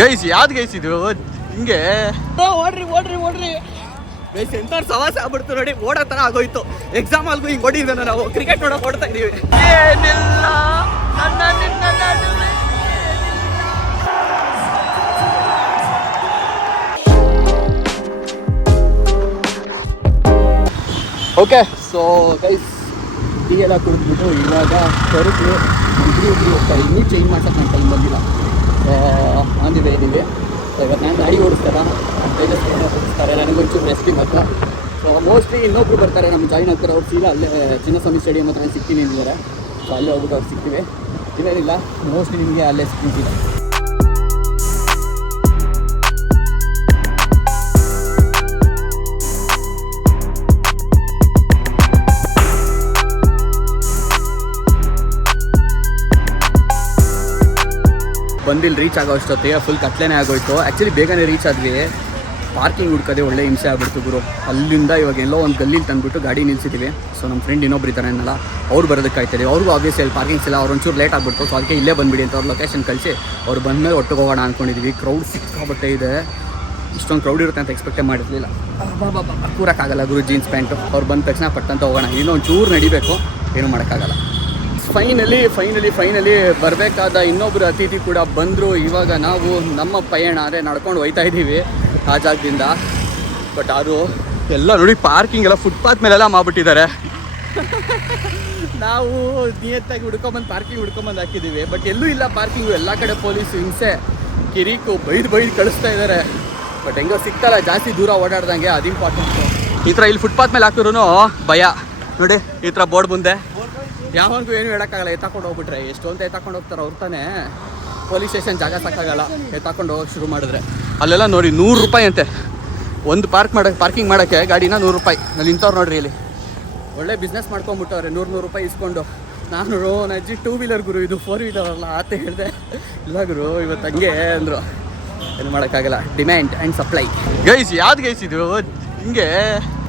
Guys ಯಾವ್ದು guys ಇದು ಹಿಂಗೆ ಓಡ್ರಿ ಗೈಸ್ ಎಂಥವ್ರು ಸವಾಸ ಆಗ್ಬಿಡ್ತು ನೋಡಿ, ಓಡೋ ಥರ ಆಗೋಯ್ತು. ಎಕ್ಸಾಮ್ ಆಲ್ಗೂ ಹಿಂಗೆ ಓಡಿದ್ದೆ ನಾವು, ಕ್ರಿಕೆಟ್ ನೋಡೋಕೆ ಓಡ್ತಾ ಇದೀವಿ. ಏನಿಲ್ಲ ಓಕೆ. ಸೊ ಗೈಸ್ ಟೀ ಎಲ್ಲ ಕುಡಿದ್ಬಿಟ್ಟು ಇವಾಗ ಹೊರಟು ಇಬ್ರು ಹೋಗ್ತಾರೆ. ಇನ್ನೂ ಚೇಂಜ್ ಮಾಡ್ಸೋಕೆ ನನ್ನ ಟೈಮ್ ಬಂದಿಲ್ಲ. ಆನ್ ದಿ ವೇ ಇದ್ದೀವಿ. ಇವತ್ತು ನಾನು ಗಾಡಿ ಓಡಿಸ್ತಾರ ಓಡಿಸ್ತಾರೆ, ನನಗೊಂಚೂರು ರೆಸ್ಟಿಂಗ್ ಹತ್ರ. ಸೊ ಮೋಸ್ಟ್ಲಿ ಇನ್ನೊಬ್ರು ಬರ್ತಾರೆ ನಮ್ಮ ಜಾಯಿನ್ ಆಗ್ತಾರೆ. ಅವ್ರು ಸೀದಾ ಅಲ್ಲೇ ಚಿನ್ನಸ್ವಾಮಿ ಸ್ಟೇಡಿಯಂ ಹತ್ರ ನಾನು ಸಿಗ್ತೀನಿ ಅಂದಿದ್ದಾರೆ. ಸೊ ಅಲ್ಲೇ ಹೋಗ್ಬಿಟ್ಟು ಅವ್ರು ಸಿಗ್ತೀವಿ. ಇವೇನಿಲ್ಲ, ಮೋಸ್ಟ್ಲಿ ನಿಮಗೆ ಅಲ್ಲೇ ಸಿಗ್ತೀನಿ. ಬಂದಿಲ್ಲಿ ರೀಚ್ ಆಗೋ ಅಷ್ಟೊತ್ತಿಗೆ ಫುಲ್ ಕತ್ಲೆನೇ ಆಗೋಯ್ತು. ಆ್ಯಕ್ಚುಲಿ ಬೇಗನೆ ರೀಚ್ ಆದ್ವಿ. ಪಾರ್ಕಿಂಗ್ ಹುಡ್ಕೋದೆ ಒಳ್ಳೆ ಹಿಂಸೆ ಆಗ್ಬಿಡ್ತು ಗುರು. ಅಲ್ಲಿಂದ ಇವಾಗ ಎಲ್ಲೋ ಒಂದು ಗಲ್ಲಿಲಿ ತಂದುಬಿಟ್ಟು ಗಾಡಿ ನಿಲ್ಸಿದ್ದೀವಿ. ಸೊ ನಮ್ಮ ಫ್ರೆಂಡ್ ಇನ್ನೊಬ್ರು ಇದ್ದಾರೆ ಅನ್ನಲ್ಲ, ಅವ್ರು ಬರೋದಕ್ಕೆ ಕಾಯ್ತಿದ್ದೀವಿ. ಅವ್ರಿಗೂ ಆಬ್ವಿಯಸ್ಲಿ ಅಲ್ಲಿ ಪಾರ್ಕಿಂಗ್ಸ್ ಇಲ್ಲ, ಅವ್ರು ಒಂಚೂರು ಲೇಟ್ ಆಗ್ಬಿಡ್ತು. ಸೊ ಅದಕ್ಕೆ ಇಲ್ಲೇ ಬಂದುಬಿಡಿ ಅಂತ ಅವ್ರ ಲೊಕೇಶನ್ ಕಳಿಸಿ ಅವ್ರು ಬಂದಮೇಲೆ ಒಟ್ಟಿಗೆ ಹೋಗೋಣ ಅಂದ್ಕೊಂಡಿದ್ದೀವಿ. ಕ್ರೌಡ್ ಸಿಕ್ಕಾಬಟ್ಟೆ ಇದೆ. ಇಷ್ಟೊಂದು ಕ್ರೌಡ್ ಇರುತ್ತೆ ಅಂತ ಎಕ್ಸ್ಪೆಕ್ಟೇ ಮಾಡಿರಲಿಲ್ಲ. ಕೂರಕ್ಕಾಗಲ್ಲ ಗುರು ಜೀನ್ಸ್ ಪ್ಯಾಂಟು. ಅವ್ರು ಬಂದ ತಕ್ಷಣ ಪಟ್ಟಂತ ಹೋಗೋಣ, ಇನ್ನೊಂದು ಚೂರು ನಡಿಬೇಕು, ಏನೂ ಮಾಡೋಕ್ಕಾಗಲ್ಲ. ಫೈನಲಿ ಬರಬೇಕಾದ ಇನ್ನೊಬ್ಬರು ಅತಿಥಿ ಕೂಡ ಬಂದರು. ಇವಾಗ ನಾವು ನಮ್ಮ ಪಯಣ ಅಂದರೆ ನಡ್ಕೊಂಡು ಹೋಗ್ತಾ ಇದ್ದೀವಿ ಆ ಜಾಗದಿಂದ. ಬಟ್ ಅದು ಎಲ್ಲ ನೋಡಿ ಪಾರ್ಕಿಂಗ್ ಎಲ್ಲ ಫುಟ್ಪಾತ್ ಮೇಲೆಲ್ಲ ಮಾಡಿಬಿಟ್ಟಿದ್ದಾರೆ. ನಾವು ನಿಯತ್ತಾಗಿ ಹುಡ್ಕೊಂಬಂದು ಪಾರ್ಕಿಂಗ್ ಹುಡ್ಕೊಂಬಂದು ಹಾಕಿದ್ದೀವಿ. ಬಟ್ ಎಲ್ಲೂ ಇಲ್ಲ ಪಾರ್ಕಿಂಗು. ಎಲ್ಲ ಕಡೆ ಪೊಲೀಸ್ ಹಿಂಸೆ ಕಿರಿಕು ಬೈದು ಕಳಿಸ್ತಾ ಇದ್ದಾರೆ. ಬಟ್ ಹೆಂಗೋ ಸಿಗ್ತಲ್ಲ, ಜಾಸ್ತಿ ದೂರ ಓಡಾಡ್ದಂಗೆ, ಅದು ಇಂಪಾರ್ಟೆಂಟು. ಈ ಥರ ಇಲ್ಲಿ ಫುಟ್ಪಾತ್ ಮೇಲೆ ಹಾಕಿದ್ರು ಭಯ ನೋಡಿ. ಈ ಥರ ಬೋರ್ಡ್ ಮುಂದೆ ಯಾವಾಗೂ ಏನು ಹೇಳೋಕ್ಕಾಗಲ್ಲ. ಎತ್ತಾಕೊಂಡು ಹೋಗ್ಬಿಟ್ರೆ ಎಷ್ಟೊಂದು ಎತ್ತಾಕೊಂಡು ಹೋಗ್ತಾರೆ ಅವ್ರು ತಾನೇ. ಪೊಲೀಸ್ ಸ್ಟೇಷನ್ ಜಾಗ ಸಾಕಾಗಲ್ಲ ಎತ್ತಾಕೊಂಡು ಹೋಗೋಕೆ ಶುರು ಮಾಡಿದ್ರೆ. ಅಲ್ಲೆಲ್ಲ ನೋಡಿ 100 ರೂಪಾಯಿ ಅಂತೆ ಒಂದು ಪಾರ್ಕಿಂಗ್ ಮಾಡೋಕ್ಕೆ ಗಾಡಿನ 100 ರೂಪಾಯಿ. ಅಲ್ಲಿ ನಿಂತವ್ರು ನೋಡ್ರಿ, ಇಲ್ಲಿ ಒಳ್ಳೆ ಬಿಸ್ನೆಸ್ ಮಾಡ್ಕೊಂಬಿಟ್ಟವ್ರೆ. 100 ರೂಪಾಯಿ ಇಸ್ಕೊಂಡು. ನಾನು ನಜ್ಜಿ 2 ವೀಲರ್ ಗುರು, ಇದು 4 ವೀಲರ್ ಅಲ್ಲ ಆತ ಹೇಳಿದೆ. ಇಲ್ಲ ಗುರು ಇವತ್ತು ಹಂಗೆ ಅಂದರು. ಏನು ಮಾಡೋಕ್ಕಾಗಲ್ಲ, ಡಿಮ್ಯಾಂಡ್ ಆ್ಯಂಡ್ ಸಪ್ಲೈ. ಗೈಸ್ ಯಾವ್ದು ಗೈಸ್ ಇದು ಹಿಂಗೆ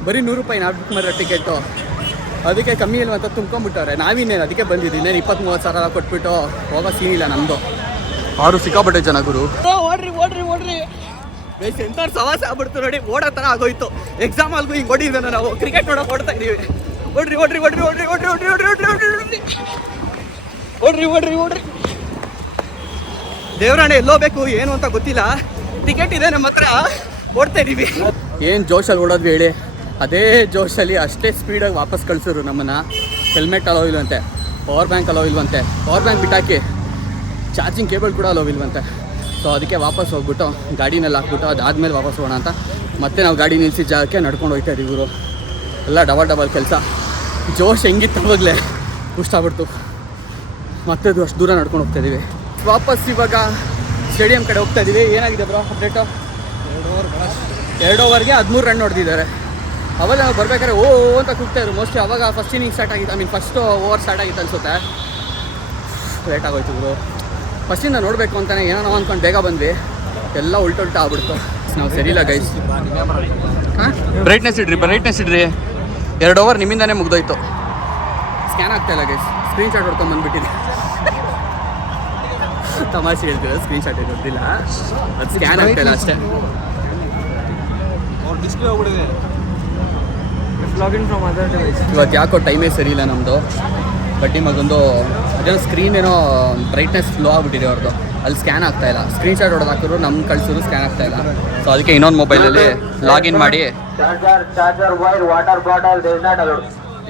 ಬರೀ 100 ರೂಪಾಯಿ ನಾವು ಬುಕ್ ಮಾಡಿರೋ ಟಿಕೆಟು. ಅದಕ್ಕೆ ಕಮ್ಮಿ ಇಲ್ಲ ಅಂತ ತುಂಬ್ಕೊಂಡ್ಬಿಟ್ಟವ್ರೆ. ನಾವಿನ್ನೇನು ಅದಕ್ಕೆ ಬಂದಿದ್ದೀನಿ. 20-30 ಸಾವಿರ ಕೊಟ್ಬಿಟ್ಟು ಹೋಗೋ ಸೀನ್ ಇಲ್ಲ ನಮ್ಮದು. ಅವರು ಸಿಕ್ಕಾಪಟ್ಟೆ ಜನ ಗುರು. ಓಡ್ರಿ ಗೈಸ್ ಎಂಥವ್ರು ಸವಾಸ ಆಗ್ಬಿಡ್ತು ನೋಡಿ, ಓಡೋ ಥರ ಆಗೋಯ್ತು. ಎಕ್ಸಾಮ್ ಆಲ್ಗೂ ಹಿಂಗೆ ಓಡಿದ್ದೆ ನಾವು, ಕ್ರಿಕೆಟ್ ನೋಡೋಕೆ ಓಡ್ತಾ ಇದೀವಿ. ಓಡ್ರಿ ದೇವರಾಣೆ ಎಲ್ಲೋಬೇಕು ಏನು ಅಂತ ಗೊತ್ತಿಲ್ಲ. ಟಿಕೆಟ್ ಇದೆ ನಮ್ಮ ಹತ್ರ, ಓಡ್ತಾ ಇದೀವಿ. ಏನು ಜೋಶಲ್ಲಿ ಓಡೋದ್ವಿ ಹೇಳಿ. ಅದೇ ಜೋಶಲ್ಲಿ ಅಷ್ಟೇ ಸ್ಪೀಡಾಗಿ ವಾಪಸ್ ಕಳಿಸಿದ್ರು ನಮ್ಮನ್ನು. ಹೆಲ್ಮೆಟ್ ಅಲೋ ಇಲ್ವಂತೆ, ಪವರ್ ಬ್ಯಾಂಕ್ ಅಲೋ ಇಲ್ವಂತೆ. ಪವರ್ ಬ್ಯಾಂಕ್ ಬಿಟ್ಟಾಕಿ ಚಾರ್ಜಿಂಗ್ ಕೇಬಲ್ ಕೂಡ ಅಲೋ ಇಲ್ವಂತೆ. ಸೊ ಅದಕ್ಕೆ ವಾಪಸ್ ಹೋಗ್ಬಿಟ್ಟು ಗಾಡಿನೆಲ್ಲ ಹಾಕ್ಬಿಟ್ಟು ಅದಾದಮೇಲೆ ವಾಪಸ್ ಹೋಗೋಣ ಅಂತ ಮತ್ತೆ ನಾವು ಗಾಡಿ ನಿಲ್ಲಿಸಿ ಜಾಗಕ್ಕೆ ನಡ್ಕೊಂಡು ಹೋಗ್ತಾ ಇದ್ದೀವಿ ಇವರು. ಎಲ್ಲ ಡಬಲ್ ಕೆಲಸ. ಜೋಶ್ ಹೆಂಗಿತ್ತು ಅವಾಗಲೇ ಆಗ್ಬಿಡ್ತು. ಮತ್ತೆ ಅದು ಅಷ್ಟು ದೂರ ನಡ್ಕೊಂಡು ಹೋಗ್ತಾ ಇದ್ದೀವಿ. ವಾಪಸ್ ಇವಾಗ ಸ್ಟೇಡಿಯಂ ಕಡೆ ಹೋಗ್ತಾ ಇದ್ದೀವಿ. ಏನಾಗಿದೆ ಬ್ರೋ ಅಪ್ಡೇಟು? 2 ಓವರ್ಗೆ 13 ರನ್ ಹೊಡೆದಿದ್ದಾರೆ. ಅವಾಗ ನಾವು ಬರ್ಬೇಕಾದ್ರೆ ಓ ಅಂತ ಕೂಗ್ತಾಯಿದ್ರು. ಮೋಸ್ಟ್ಲಿ ಅವಾಗ ಫಸ್ಟ್ ಇನ್ನಿಂಗ್ ಸ್ಟಾರ್ಟ್ ಆಗಿತ್ತು, ಫಸ್ಟ್ ಓವರ್ ಸ್ಟಾರ್ಟ್ ಆಗಿತ್ತು ಅನಿಸುತ್ತೆ. ಲೇಟ್ ಆಗೋಯ್ತು ಗುರು. ಫಸ್ಟಿಂದ ನೋಡಬೇಕು ಅಂತಲೇ ಏನೋ ಅಂದ್ಕೊಂಡು ಬೇಗ ಬಂದ್ವಿ. ಎಲ್ಲ ಉಲ್ಟಾ ಆಗ್ಬಿಡ್ತು. ನಾವು ಸರಿ ಇಲ್ಲ ಗೈಸ್. ಬ್ರೈಟ್ನೆಸ್ ಇಡ್ರಿ. 2 ಓವರ್ ನಿಮ್ಮಿಂದಾನೇ ಮುಗ್ದೋಯ್ತು. ಸ್ಕ್ಯಾನ್ ಆಗ್ತಾಯಿಲ್ಲ ಗೈಸ್. ಸ್ಕ್ರೀನ್ಶಾಟ್ ಹೊಡ್ಕೊಂಡು ಬಂದುಬಿಟ್ಟಿದೆ. ತಮಾಷೆ ಹೇಳ್ತೀವಿ, ಸ್ಕ್ರೀನ್ಶಾಟ್ ಗೊತ್ತಿಲ್ಲ, ಅದು ಸ್ಕ್ಯಾನ್ ಆಗ್ತಾಯಿಲ್ಲ ಅಷ್ಟೇ. ಡಿಸ್ಪ್ಲೇ ಹೋಗ್ಬಿಟ್ಟಿದೆ. ಇವತ್ತು ಯಾಕೋ ಟೈಮೇ ಸರಿ ಇಲ್ಲ ನಮ್ಮದು. ಬಟ್ ನಿಮಗೊಂದು ಅದೇನೋ ಸ್ಕ್ರೀನ್ ಏನೋ ಬ್ರೈಟ್ನೆಸ್ ಲೋ ಆಗಿಬಿಟ್ಟಿದೆ ಅವ್ರದ್ದು. ಅಲ್ಲಿ ಸ್ಕ್ಯಾನ್ ಆಗ್ತಾಯಿಲ್ಲ. ಸ್ಕ್ರೀನ್ಶಾಟ್ ಹೊಡೆದು ಹಾಕಿದ್ರು ನಮ್ಗೆ ಕಳಿಸಿದ್ರು ಸ್ಕ್ಯಾನ್ ಆಗ್ತಾಯಿಲ್ಲ. ಸೊ ಅದಕ್ಕೆ ಇನ್ನೊಂದು ಮೊಬೈಲಲ್ಲಿ ಲಾಗಿನ್ ಮಾಡಿ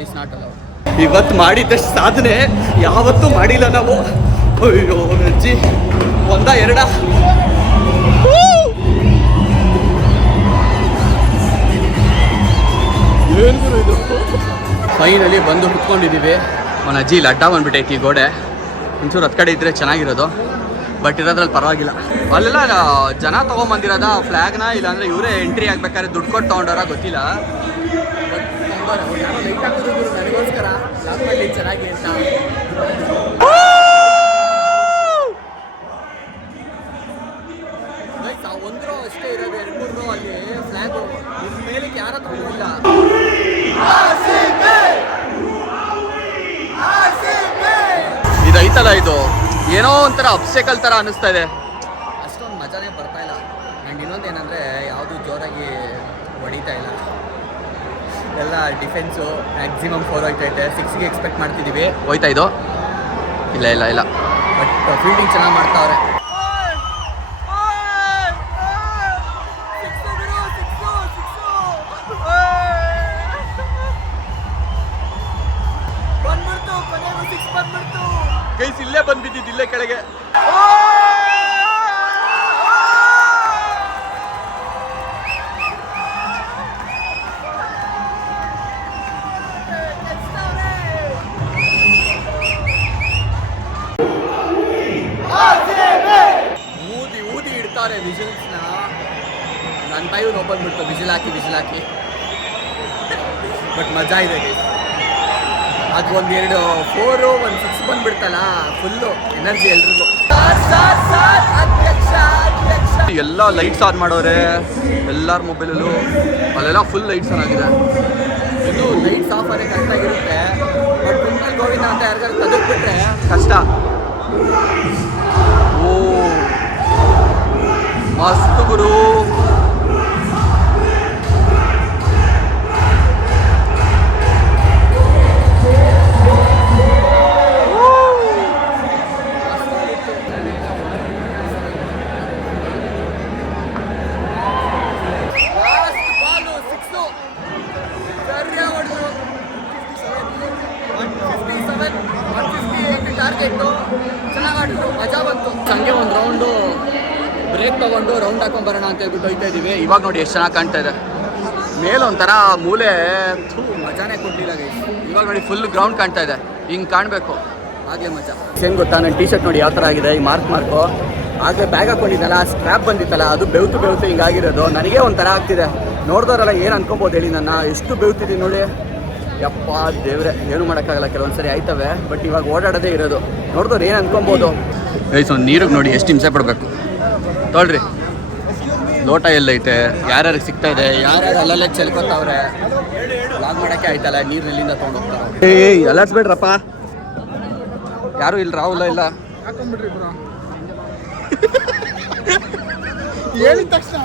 ಇಸ್ ನಾಟ್ ಅಲೌಡ್. ಇವತ್ತು ಮಾಡಿದ್ದಷ್ಟು ಸಾಧನೆ ಯಾವತ್ತೂ ಮಾಡಿಲ್ಲ ನಾವು. ಅಯ್ಯೋ ಅಜ್ಜಿ, 1-2 ಏನು ಇದು. ಫೈನಲಿ ಬಂದು ಕುತ್ಕೊಂಡಿದ್ದೀವಿ. ಅವನ ಅಜ್ಜಿ ಇಲ್ಲಿ ಅಡ್ಡ ಬಂದ್ಬಿಟ್ಟೈತಿ ಈ ಗೋಡೆ. ಒಂಚೂರು ಹತ್ತು ಕಡೆ ಇದ್ದರೆ ಚೆನ್ನಾಗಿರೋದು. ಬಟ್ ಇರೋದ್ರಲ್ಲಿ ಪರವಾಗಿಲ್ಲ. ಅಲ್ಲೆಲ್ಲ ಜನ ತೊಗೊಂಬಂದಿರೋದ ಫ್ಲ್ಯಾಗ್ನ, ಇಲ್ಲಾಂದರೆ ಇವರೇ ಎಂಟ್ರಿ ಆಗ್ಬೇಕಾದ್ರೆ ದುಡ್ಡು ಕೊಟ್ಟು ತೊಗೊಂಡವ್ರ ಗೊತ್ತಿಲ್ಲ. ಲೈಟ್ ಹಾಕೋದು ನನಗೋಸ್ಕರ ಲಾಕ್ ಮಾಡಲಿ ಚೆನ್ನಾಗಿ ಅಂತ. ಒಂದ್ರೋ ಅಷ್ಟೇ ಇರೋದು, 2-3 ಅಲ್ಲಿ ಫ್ಲ್ಯಾಗು. ಇದ್ರ ಮೇಲಕ್ಕೆ ಯಾರ ತಗೊಂಡಿಲ್ಲ. ಇದೈತಲ್ಲ ಇದು ಏನೋ ಒಂಥರ ಅಬ್ಸೆಕಲ್ ಥರ ಅನ್ನಿಸ್ತಾ ಇದೆ. ಅಷ್ಟೊಂದು ಮಜಾ ಮಜಾನೇ ಬರ್ತಾ ಇಲ್ಲ. ಆ್ಯಂಡ್ ಇನ್ನೊಂದೇನೆಂದರೆ ಯಾವುದು ಜೋರಾಗಿ ಹೊಡಿತಾ ಇಲ್ಲ, ಎಲ್ಲ ಡಿಫೆನ್ಸು ಮ್ಯಾಕ್ಸಿಮಮ್ 4 ಹೋಯ್ತೈತೆ. 6ಗೆ ಎಕ್ಸ್ಪೆಕ್ಟ್ ಮಾಡ್ತಿದ್ದೀವಿ. ಹೋಯ್ತಾ ಇದು? ಇಲ್ಲ ಇಲ್ಲ ಇಲ್ಲ, ಬಟ್ ಫೀಲ್ಡಿಂಗ್ ಚೆನ್ನಾಗಿ ಮಾಡ್ತಾವ್ರೆ. ಗೈಸ್ ಇಲ್ಲೇ ಬಂದ್ಬಿದ್ದಿದ್ದು, ಇಲ್ಲೇ ಕೆಳಗೆ. ಊದಿ ಇಡ್ತಾರೆ ವಿಜಿಲ್ಸ್ನ. ನನ್ನ ಬಾಯಿ ನೋಡ್ಬಂದ್ಬಿಡ್ತು ವಿಜಿಲ್ ಹಾಕಿ. ಬಟ್ ಮಜಾ ಇದೆ ಗೈಸ್. ಅದು 1-2 4 1 6 ಬಂದ್ಬಿಡ್ತಲ್ಲ, ಫುಲ್ಲು ಎನರ್ಜಿ ಎಲ್ರಿಗೂ. ಎಲ್ಲ ಲೈಟ್ಸ್ ಆನ್ ಮಾಡೋರೆ ಎಲ್ಲರ ಮೊಬೈಲಲ್ಲೂ, ಅಲ್ಲೆಲ್ಲ ಫುಲ್ ಲೈಟ್ಸ್ ಆನ್ ಆಗಿದೆ. ಇನ್ನು ಲೈಟ್ಸ್ ಆಫ್ ಆದರೆ ಕರೆಕ್ಟಾಗಿರುತ್ತೆ. ಬಟ್ ಕುಂಟಲ್ ಗೋವಿಂದ ಅಂತ ಯಾರಿಗಾರು ತೆಗೆದ್ಬಿಟ್ರೆ ಕಷ್ಟ. ಓ ಮಸ್ತ್ ಗುರು. ಮಜಾ ಬಂತು. ಹಂಗೆ ಒಂದು ರೌಂಡು ಬ್ರೇಕ್ ತಗೊಂಡು ರೌಂಡ್ ಹಾಕೊಂಡ್ಬರೋಣ ಅಂತ ಹೇಳ್ಬಿಟ್ಟು ಹೋಯ್ತಾ ಇದ್ದೀವಿ. ಇವಾಗ ನೋಡಿ ಎಷ್ಟು ಚೆನ್ನಾಗಿ ಕಾಣ್ತಾ ಇದೆ. ಮೇಲೊಂಥರ ಮೂಲೆ ಮಜಾನೇ ಕೊಟ್ಟಿಲ್ಲ ಗೈಸ್. ಇವಾಗ ನೋಡಿ ಫುಲ್ ಗ್ರೌಂಡ್ ಕಾಣ್ತಾ ಇದೆ, ಹಿಂಗೆ ಕಾಣಬೇಕು, ಹಾಗೆ ಮಜಾ. ಏನು ಗೊತ್ತಾ, ನನ್ನ ಟೀ ಶರ್ಟ್ ನೋಡಿ ಯಾವ ಥರ ಆಗಿದೆ, ಈ ಮಾರ್ಕು. ಹಾಗೆ ಬ್ಯಾಗ್ ಹಾಕೊಂಡಿದ್ದಲ್ಲ, ಸ್ಟ್ರ್ಯಾಪ್ ಬಂದಿತ್ತಲ್ಲ, ಅದು ಬೆವ್ತು ಹಿಂಗಾಗಿರೋದು. ನನಗೆ ಒಂಥರ ಆಗ್ತಿದೆ. ನೋಡಿದವರೆಲ್ಲ ಏನು ಅನ್ಕೊಬೋದು ಹೇಳಿ, ನನ್ನ ಎಷ್ಟು ಬೆವ್ತಿದ್ದೀನಿ ನೋಡಿ. ಯಪ್ಪ ದೇವ್ರೆ, ಏನು ಮಾಡೋಕ್ಕಾಗಲ್ಲ, ಕೆಲವೊಂದ್ಸರಿ ಆಯ್ತವೆ. ಬಟ್ ಇವಾಗ ಓಡಾಡೋದೇ ಇರೋದು. ನೋಡಿದವ್ರು ಏನು ಅನ್ಕೊಬೋದು ಗೈಸ್. ಒಂದು ನೀರಿಗೆ ನೋಡಿ ಎಷ್ಟು ಹಿಂಸೆ ಪಡಬೇಕು. ತೊಳ್ರಿ, ಲೋಟ ಎಲ್ಲೈತೆ, ಯಾರ್ಯಾರಿಗೆ ಸಿಗ್ತಾ ಇದೆ, ಯಾರ್ಯಾರು ಅಲ್ಲಲ್ಲೇ ಚೆಲ್ಕೊತಾವ್ರೆ. ಲಾಗ್ ಮಾಡೋಕ್ಕೆ ಆಯ್ತಲ್ಲ, ನೀರಿನಿಂದ ತೊಗೊಂಡೋಗ್ತಾರೆ. ಎಲ್ಲಾಡ್ಸ್ಬೇಡ್ರಪ್ಪ, ಯಾರು ಇಲ್ಲ, ರಾಹುಲ ಇಲ್ಲ. ಹೇಳಿದ ತಕ್ಷಣ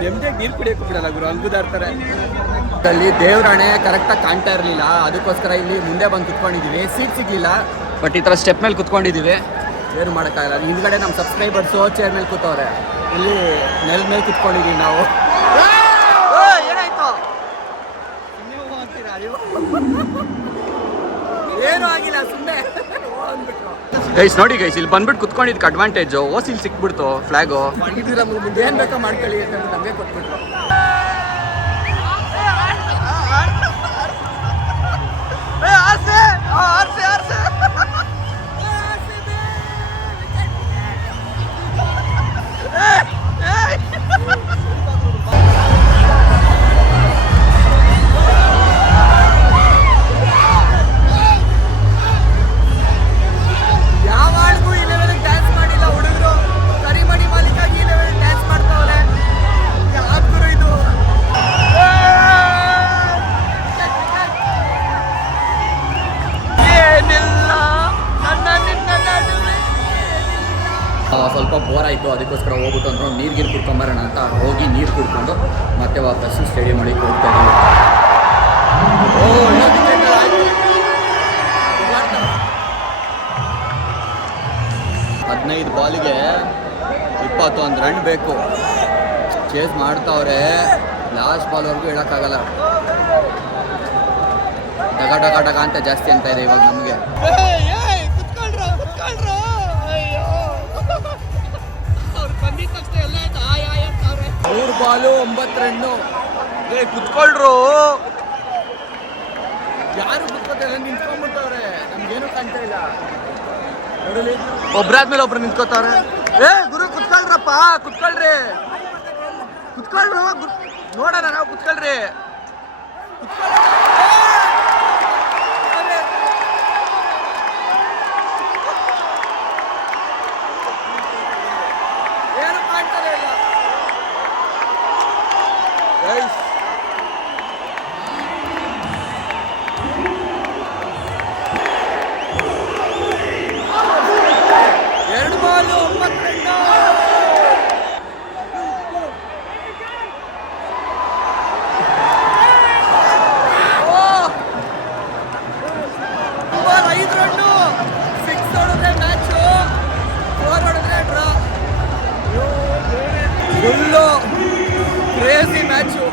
ನೆಮ್ಮದಿಯಾಗಿ ನೀರು ಕುಡಿಯೋಕೆ ಬಿಡಲ್ಲ ಗುರು, ಹಂಗುದಾಡ್ತಾರೆ. ಅಲ್ಲಿ ದೇವ್ರಾಣೆ ಕರೆಕ್ಟಾಗಿ ಕಾಣ್ತಾ ಇರಲಿಲ್ಲ, ಅದಕ್ಕೋಸ್ಕರ ಇಲ್ಲಿ ಮುಂದೆ ಬಂದು ಕುತ್ಕೊಂಡಿದ್ದೀವಿ. ಸೀಟ್ ಸಿಗಲಿಲ್ಲ, ಬಟ್ ಈ ಥರ ಸ್ಟೆಪ್ ಮೇಲೆ ಕುತ್ಕೊಂಡಿದ್ದೀವಿ. ಏನು ಮಾಡೋಕ್ಕಾಗಲ್ಲ. ಹಿಂದ್ಗಡೆ ನಮ್ಮ ಸಬ್ಸ್ಕ್ರೈಬರ್ಸು ಚೇರ್ ಮೇಲೆ ಕೂತವ್ರೆ, ಇಲ್ಲಿ ನೆಲದ ಮೇಲೆ ಕುತ್ಕೊಂಡಿದ್ದೀವಿ ನಾವು. ಏನಾಯ್ತು? ಏನೂ ಆಗಿಲ್ಲ, ಸುಮ್ಮನೆ ಗೈಸ್. ನೋಡಿ ಗೈಸ್, ಇಲ್ಲಿ ಬಂದ್ಬಿಟ್ಟು ಕುತ್ಕೊಂಡಿದ್ದಕ್ಕೆ ಅಡ್ವಾಂಟೇಜು. ಇಲ್ಲಿ ಸಿಕ್ಬಿಡ್ತು ಫ್ಲಾಗು. ಮುಂದೆ ಏನು ಬೇಕೋ ಮಾಡ್ಕೊಳ್ಳಿ ಅಂತ ನಮಗೆ ಕೊಟ್ಬಿಟ್ರು. ಯಾವಾಗೂ ಈ ಲೆವೆಲ್ಗೆ ಡ್ಯಾನ್ಸ್ ಮಾಡಿಲ್ಲ ಹುಡುಗರು. ಕರಿಮಣಿ ಮಾಲೀಕಾಗಿ ಈ ಲೆವೆಲ್ ಡ್ಯಾನ್ಸ್ ಮಾಡ್ತಾವ್ರೆ. ಯಾವ್ದು ಇದು? ಏನಿಲ್ಲ ಸ್ವಲ್ಪ ಬೋರ್ ಆಯಿತು, ಅದಕ್ಕೋಸ್ಕರ ಹೋಗ್ಬಿಟ್ಟು ಅಂದ್ರೆ ನೀರು ಕುಡ್ಕೊಂಬರೋಣ ಅಂತ ಹೋಗಿ ನೀರು ಕುಡ್ಕೊಂಡು ಮತ್ತೆ ವಾಪಸ್ ಸ್ಟೇಡಿಯಂ ಒಳಗೆ ಹೋಗ್ತಾ ಇದ್ದೀವಿ. 15 ಬಾಲಿಗೆ 21 ರನ್ ಬೇಕು. ಚೇಸ್ ಮಾಡ್ತಾವ್ರೆ, ಲಾಸ್ಟ್ ಬಾಲ್ವರೆಗೂ ಹೇಳೋಕ್ಕಾಗಲ್ಲ. ಡಗ ಅಂತ ಜಾಸ್ತಿ ಅಂತ ಇದೆ ಇವಾಗ ನಮಗೆ. 3 ಬಾಲು 9 ರನ್ನು. ಕುತ್ಕೊಳ್ರು, ಯಾರು ಕುತ್ಕೋತಾರೆ, ನಿಂತ್ಕೊಂಡ್ಬಿಟ್ಟವ್ರೆ. ನಮ್ಗೇನು ಕಾಣ್ತಾ ಇಲ್ಲ. ಒಬ್ರಾದ್ಮೇಲೆ ಒಬ್ರು ನಿಂತ್ಕೋತಾವ್ರೆ. ಗುರು ಕುತ್ಕೊಳ್ರಪ್ಪ, ಕುತ್ಕೊಳ್ರಿ, ನೋಡೋಣ ನಾವು. ಕುತ್ಕೊಳ್ರಿ, ಏನು ಕಾಣ್ತಾರೆ ಇಲ್ಲ. 2 ball 9 run. Full crazy match.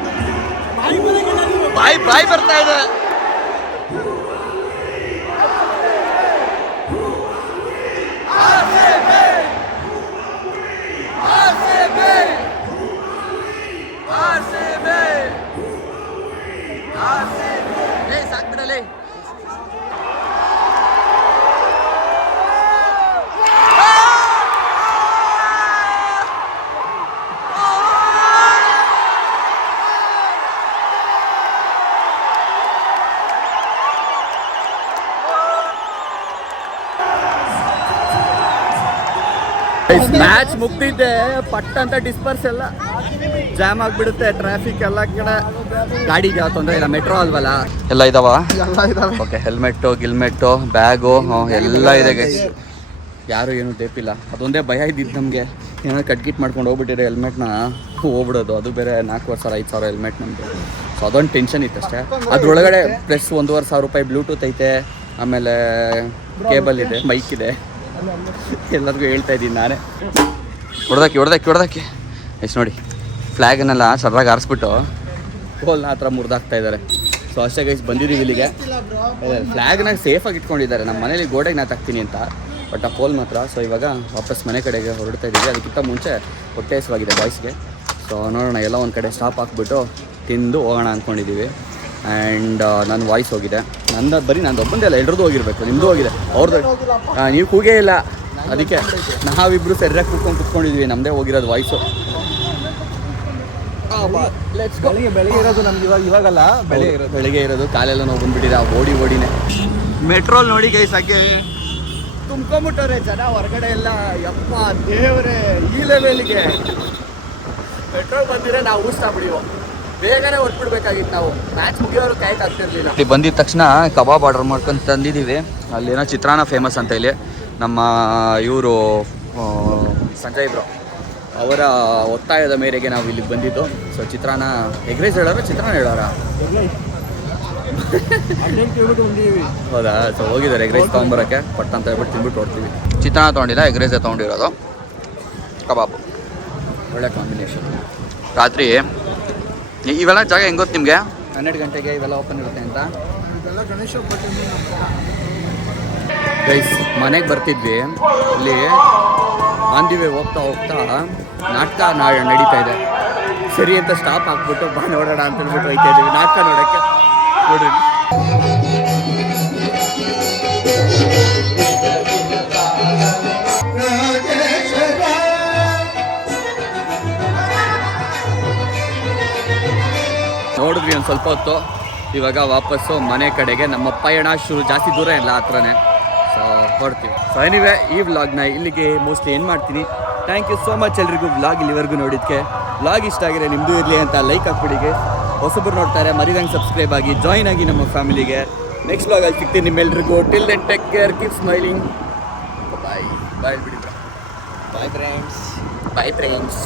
ಬಾಯ್ ಬರ್ತಾ ಇದೆ. ಸಾಕ್ಬಿಡಲೇ. ಮ್ಯಾಚ್ ಮುಗ್ದಿದ್ದೆ ಪಟ್ ಅಂತ ಡಿಸ್ಪರ್ಸ್ ಎಲ್ಲ ಜಾಮ್ ಆಗ್ಬಿಡುತ್ತೆ. ಟ್ರಾಫಿಕ್ ಎಲ್ಲ ಕಡೆ ಗಾಡಿಗೆ ಯಾವ ತೊಂದರೆ ಇಲ್ಲ, ಮೆಟ್ರೋ ಅಲ್ವಲ್ಲ. ಎಲ್ಲ ಇದಾವ. ಓಕೆ, ಹೆಲ್ಮೆಟ್ಟು ಗಿಲ್ಮೆಟ್ಟು ಬ್ಯಾಗು ಎಲ್ಲ ಇದೆ ಗೈಸ್. ಯಾರು ಏನು ಟೇಪಿಲ್ಲ. ಅದೊಂದೇ ಭಯ ಇದ್ದಿದ್ದು ನಮಗೆ, ಏನಾದ್ರು ಕಟ್ಗಿಟ್ ಮಾಡ್ಕೊಂಡು ಹೋಗ್ಬಿಟ್ಟಿದ್ರೆ ಹೆಲ್ಮೆಟ್ನ ಹೋಗ್ಬಿಡೋದು. ಅದು ಬೇರೆ 4,000-5,000 ಹೆಲ್ಮೆಟ್ ನಮ್ಮದು. ಸೊ ಅದೊಂದು ಟೆನ್ಷನ್ ಇತ್ತಷ್ಟೇ. ಅದ್ರೊಳಗಡೆ ಪ್ಲಸ್ 1,500 ರೂಪಾಯಿ ಬ್ಲೂಟೂತ್ ಐತೆ, ಆಮೇಲೆ ಕೇಬಲ್ ಇದೆ, ಮೈಕ್ ಇದೆ. ಎಲ್ಲರಿಗೂ ಹೇಳ್ತಾ ಇದ್ದೀನಿ ನಾನೇ. ಹೊಡೆದಕ್ಕೆ ಎಷ್ಟು ನೋಡಿ, ಫ್ಲ್ಯಾಗನ್ನೆಲ್ಲ ಸರ್ರಾಗಿ ಆರಿಸ್ಬಿಟ್ಟು ಹೋಲ್ನ ಆ ಥರ ಮುರಿದಾಕ್ತಾ ಇದ್ದಾರೆ. ಸೊ ಅಷ್ಟೇ ಗೈಸ್, ಬಂದಿದ್ದೀವಿ ಇಲ್ಲಿಗೆ. ಫ್ಲ್ಯಾಗ್ನ ಸೇಫಾಗಿ ಇಟ್ಕೊಂಡಿದ್ದಾರೆ. ನಮ್ಮ ಮನೇಲಿ ಗೋಡೆಗೆ ನಾತಾಕ್ತೀನಿ ಅಂತ, ಬಟ್ ಆ ಪೋಲ್ ಮಾತ್ರ. ಸೊ ಇವಾಗ ವಾಪಸ್ ಮನೆ ಕಡೆಗೆ ಹೊರಡ್ತಾ ಇದ್ದೀವಿ. ಅದಕ್ಕಿಂತ ಮುಂಚೆ ಹೊಟ್ಟೆ ಹಸಿವಾಗಿದೆ ಬಾಯ್ಸ್ಗೆ. ಸೊ ನೋಡೋಣ, ಎಲ್ಲ ಒಂದು ಕಡೆ ಸ್ಟಾಪ್ ಹಾಕ್ಬಿಟ್ಟು ತಿಂದು ಹೋಗೋಣ ಅಂದ್ಕೊಂಡಿದ್ದೀವಿ. ಆ್ಯಂಡ್ ನನ್ನ ವಾಯ್ಸ್ ಹೋಗಿದೆ, ಬರೀ ನಂದು ಒಬ್ಬಂದೇ ಅಲ್ಲ, ಎಲ್ರದ್ದು ಹೋಗಿರಬೇಕು. ನಿಮ್ಮದು ಹೋಗಿದೆ, ಅವ್ರದ್ದು. ನೀವು ಕೂಗೇ ಇಲ್ಲ, ಅದಕ್ಕೆ ನಾವಿಬ್ಬರು ಸರಿಯಾಗಿ ಕುತ್ಕೊಂಡಿದ್ವಿ. ನಮ್ಮದೇ ಹೋಗಿರೋದು ವಾಯ್ಸು. ಬೆಳಿಗ್ಗೆ ಇರೋದು ನಮ್ಗೆ ಇವಾಗಲ್ಲ, ಬೆಳಿಗ್ಗೆ ಇರೋದು. ಕಾಲೆಲ್ಲ ನಾವು ಬಂದ್ಬಿಟ್ಟಿದೆ ಆ ಓಡಿನೇ. ಮೆಟ್ರೋಲ್ ನೋಡಿ ಗೈಸ್, ಹಾಗೆ ತುಂಬ್ಕೊಂಬಿಟ್ಟವ್ರೆ ಜನ ಹೊರಗಡೆ ಎಲ್ಲ. ಯಪ್ಪ ದೇವರೇ, ಈ ಲೆವೆಲ್ಗೆ ಪೆಟ್ರೋಲ್ ಬಂದಿದ್ರೆ ನಾವು ಊಸ್ತಾಗ್ಬಿಡಿವು. ಬೇಗನೆ ಹೊರಟ್ಬಿಡ್ಬೇಕಾಗಿತ್ತು ನಾವು. ಮ್ಯಾಚ್ ಮುಗಿಯೋರು ಕಾಯ್ತಾ ಆಗ್ತಿರ್ಲಿಲ್ಲ. ಇಲ್ಲಿ ಬಂದಿದ ತಕ್ಷಣ ಕಬಾಬ್ ಆರ್ಡರ್ ಮಾಡ್ಕೊಂಡು ತಂದಿದ್ದೀವಿ. ಅಲ್ಲೇನೋ ಚಿತ್ರಾನ್ನ ಫೇಮಸ್ ಅಂತ ಇಲ್ಲಿ. ನಮ್ಮ ಇವರು ಸಂಜಯ್ ಬ್ರೋ ಅವರ ಒತ್ತಾಯದ ಮೇರೆಗೆ ನಾವು ಇಲ್ಲಿಗೆ ಬಂದಿದ್ದು. ಸೊ ಚಿತ್ರಾನ್ನ ಎಗ್ ರೈಸ್ ಹೇಳೋರು, ಚಿತ್ರಾನ್ನ ಹೇಳೋರಾ? ಹೌದಾ? ಸೊ ಹೋಗಿದ್ದಾರೆ ಎಗ್ ರೈಸ್ ತೊಗೊಂಬರೋಕ್ಕೆ, ಪಟ್ ಅಂತ ಹೇಳ್ಬಿಟ್ಟು ತಿಂದ್ಬಿಟ್ಟು ಹೊಡ್ತೀವಿ. ಚಿತ್ರಾನ್ನ ತೊಗೊಂಡಿಲ್ಲ, ಎಗ್ ರೈಸೇ ತೊಗೊಂಡಿರೋದು. ಕಬಾಬು ಒಳ್ಳೆ ಕಾಂಬಿನೇಷನ್. ರಾತ್ರಿ ಇವೆಲ್ಲ ಜಾಗ ಹೆಂಗೆ ಗೊತ್ತು ನಿಮಗೆ? 12 ಗಂಟೆಗೆ ಇವೆಲ್ಲ ಓಪನ್ ಇರುತ್ತೆ ಅಂತ. ಗೈಸ್, ಮನೆಗೆ ಬರ್ತಿದ್ವಿ, ಇಲ್ಲಿ ಆನ್ ದಿ ವೇ ಹೋಗ್ತಾ ನಾಟಕ ನಡೀತಾ ಇದೆ. ಸರಿ ಅಂತ ಸ್ಟಾಪ್ ಹಾಕ್ಬಿಟ್ಟು ಬಾ ನೋಡೋಣ ಅಂತ ಹೇಳ್ಬಿಟ್ಟು ಹೋಗ್ತಾ ಇದ್ದೀವಿ ನಾಟಕ ನೋಡೋಕ್ಕೆ. ನೋಡ್ರಿ, ನೋಡಿದ್ವಿ ಒಂದು ಸ್ವಲ್ಪ ಹೊತ್ತು. ಇವಾಗ ವಾಪಸ್ಸು ಮನೆ ಕಡೆಗೆ ನಮ್ಮ ಪಯಣ ಶುರು. ಜಾಸ್ತಿ ದೂರ ಇಲ್ಲ, ಹತ್ರನೇ. ಸೊ ಹೊಡ್ತೀವಿ. ಸೊ ಎನಿವೆ, ಈ ವ್ಲಾಗ್ನ ಇಲ್ಲಿಗೆ ಮೋಸ್ಟ್ಲಿ ಏನು ಮಾಡ್ತೀನಿ. ಥ್ಯಾಂಕ್ ಯು ಸೋ ಮಚ್ ಎಲ್ರಿಗೂ ವ್ಲಾಗ್ ಇಲ್ಲಿವರೆಗೂ ನೋಡಿದ್ದಕ್ಕೆ. ವ್ಲಾಗ್ ಇಷ್ಟ ಆಗಿದ್ರೆ ನಿಮ್ಮದು ಇರಲಿ ಅಂತ ಲೈಕ್ ಹಾಕ್ಬಿಡಿಗೆ. ಹೊಸಬ್ರು ನೋಡ್ತಾರೆ, ಮರಿದಂಗೆ ಸಬ್ಸ್ಕ್ರೈಬ್ ಆಗಿ ಜಾಯ್ನ್ ಆಗಿ ನಮ್ಮ ಫ್ಯಾಮಿಲಿಗೆ. ನೆಕ್ಸ್ಟ್ ವ್ಲಾಗಲ್ಲಿ ಸಿಗ್ತೀನಿ ನಿಮ್ಮೆಲ್ರಿಗೂ. Till then take care, keep smiling. Bye ಬಿಡಿ. Bye friends.